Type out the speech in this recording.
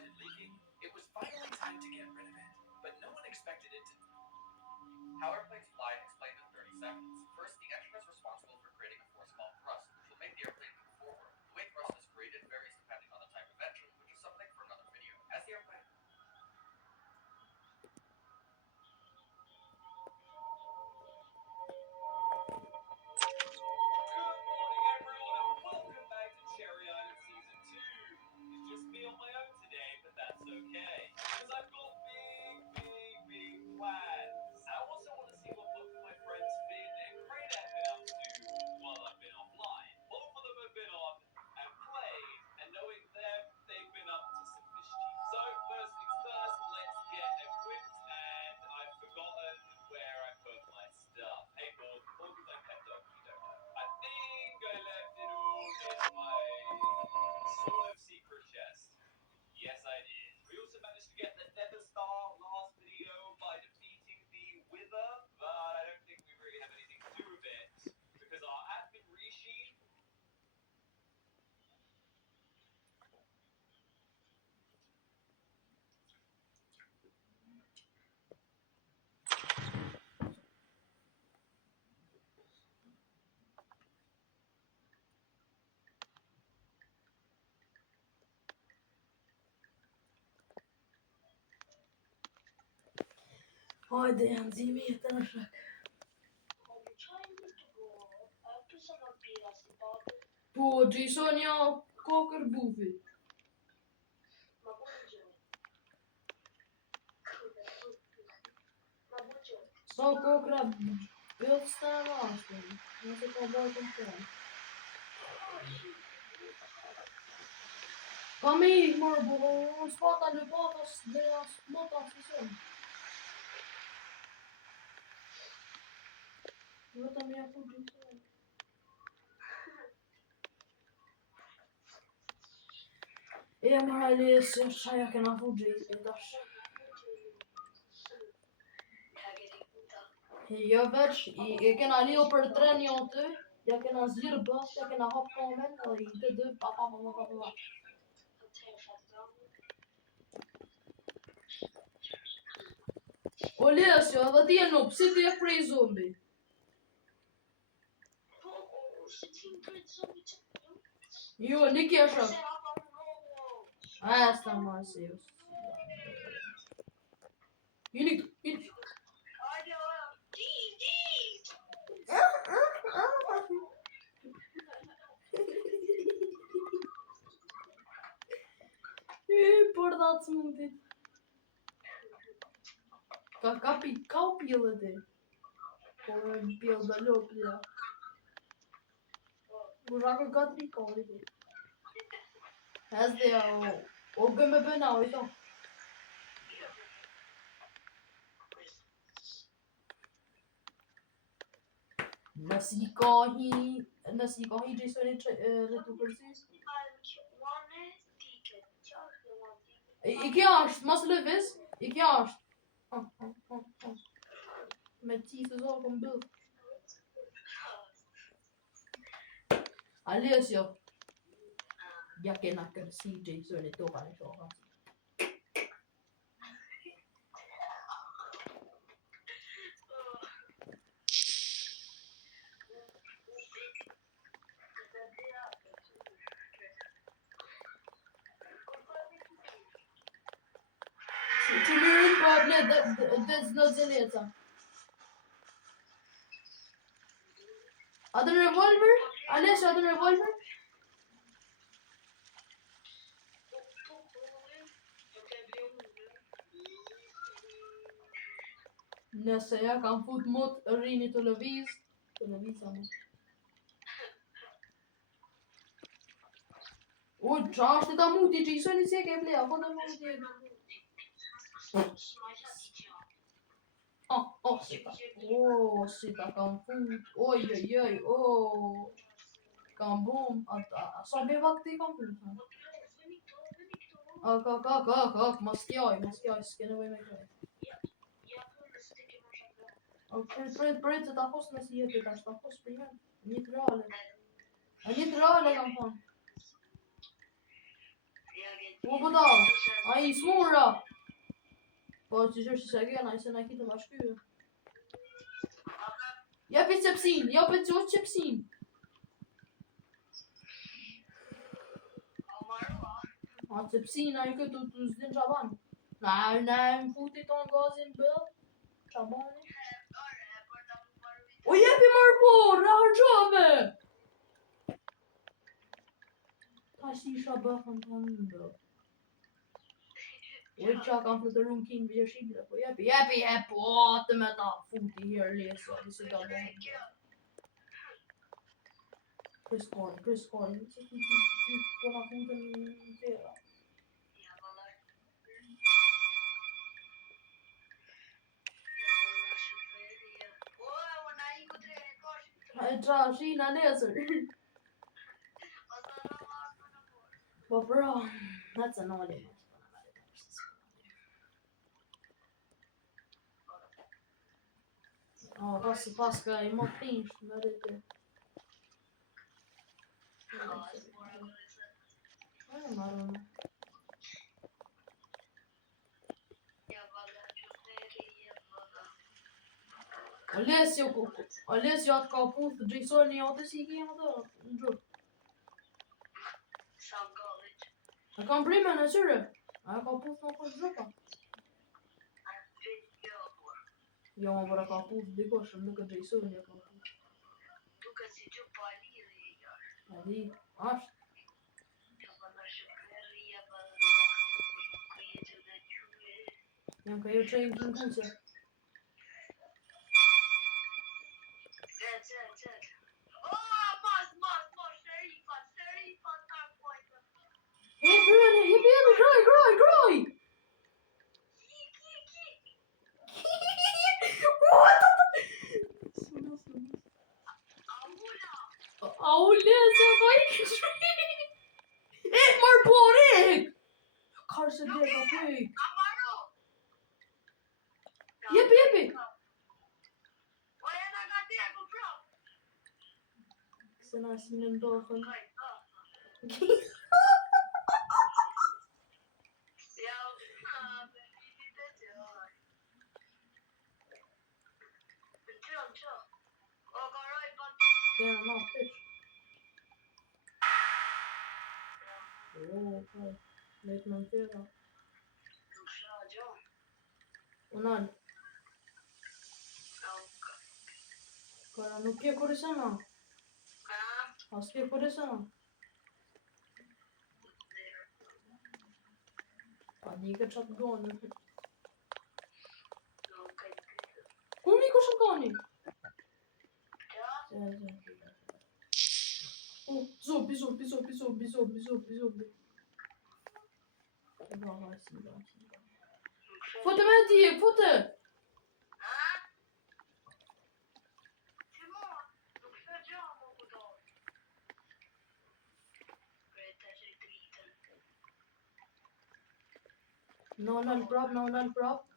started leaking, it was finally time to get rid of it. But no one expected it to. How airplanes fly explained in 30 seconds. First, the engine is responsible for creating a force-ball thrust, which will make the airplane move forward. The way thrust is created varies depending on the type of engine, which is something for another video. As the airplane... Good morning, everyone, and welcome back to Cherry Island Season 2. It's just me on my own today, but that's okay, because I've got big plans. I also want to see what both of my friends Finn and Crane have been up to while I've been offline. Both of them have been on and played, and knowing them, they've been up to some mischief. So, first things first, let's get equipped, and I've forgotten where I put my stuff. Hey, Borg is my pet dog, you don't know. I think I left it all in my sort of secret chest. Yes, I did. We also managed to get the Nether Star last video by defeating the Wither, but I don't think we really have anything to do with it, because our admin Rishi... Hajde, Janzi, miért esek? Po, Jason ja kokër bufi. Sa kokra bëllë së në ashtë, nëse ka bërë të më. Pa me ikë mërë, po, në spata në patas dhe asë motas të sënë. Vetëm ja fu Jason. E më halis, qaja kena fu Jason, e dash. Jo veç, e kena liu për tren jo të, ja kena zirë bës, ja kena hop komen, edhe I të dë, pa. O Lesjo, edhe ti e nup, si ti e prej zombi? Jo, një kjesha. A, sta ma si ju. Jini. Por dat smuntit. Ka pjellë ti. Po e pjellë dhe lopë ja. Burakë gatri ka ti. Ez dhe ja o gëmë bëna o I to. Nësi ka hi Jasoni rritu përsi. I kja është, mas lëvis, I kja është. Me ti të zorë këm bëllë. Alesio. Ja kena kërsi Jasoni toka në shoka. Që mirën po apne dhe zdo zëleca. A të revolver? Alesio, a të revolver? Nëse ja kam fut mot rrini të lëviz a mu. O, qa është ta muti Jasoni si e ke plea, po të muti e... si ta kam fut, oj, kam bom, sa be vakti kam fut. Mas kjaj, s'ke nevoj me kjaj. Prit, se ta fos nësi jetë, ta fos për jenë, një të reale kam thonë. Po po da. Ai smura. Po që është se gena, se na kitë bashkë. Ja pe cepsin, ja pe çoç cepsin. A cepsin ai këtu të zdin çaban. Na, më futi ton gazin bëll. Çabani. O jepi marbor, na harxove. Tash isha bëfën tonë bëll. Oj qa kam fluturuar në kin vjeshim, po jepi, po të me ta futi herë lesa, disi da bëhen. Kryskojnë, që po na futën në tjera. E qa, shina nesër. Po pra, that's annoying. Paska I më pinsh në rrëtë. E marrën. Alessio atë ka puth, Jasoni atë si I kemë atë në gjurë. A kam prime në qyre. A ka puth në kështë gjurë. Jo, më bërë ka puth dikoshëm, nuk e Jasoni e ka puth. Duke si gjë pali dhe I jarë. A di, ashtë. Jam ka ju qejnë kënë kuqe. Zed. Mos, Sherifat, ta pojtë. Hey, Brian, graj! What? Aule, se ka Ik marbor, ik! Karë se dhe ka pëjk. Jepi! Se na si në ndofën. Kena na pësh. Po. Lejtë në tjera. Unan. Kara nuk ke kurisana. As ke kurisana. Pa di ke qatë gonë. Ku mi ku shënkoni? Zobi. Fute me ti, fute! No, prap.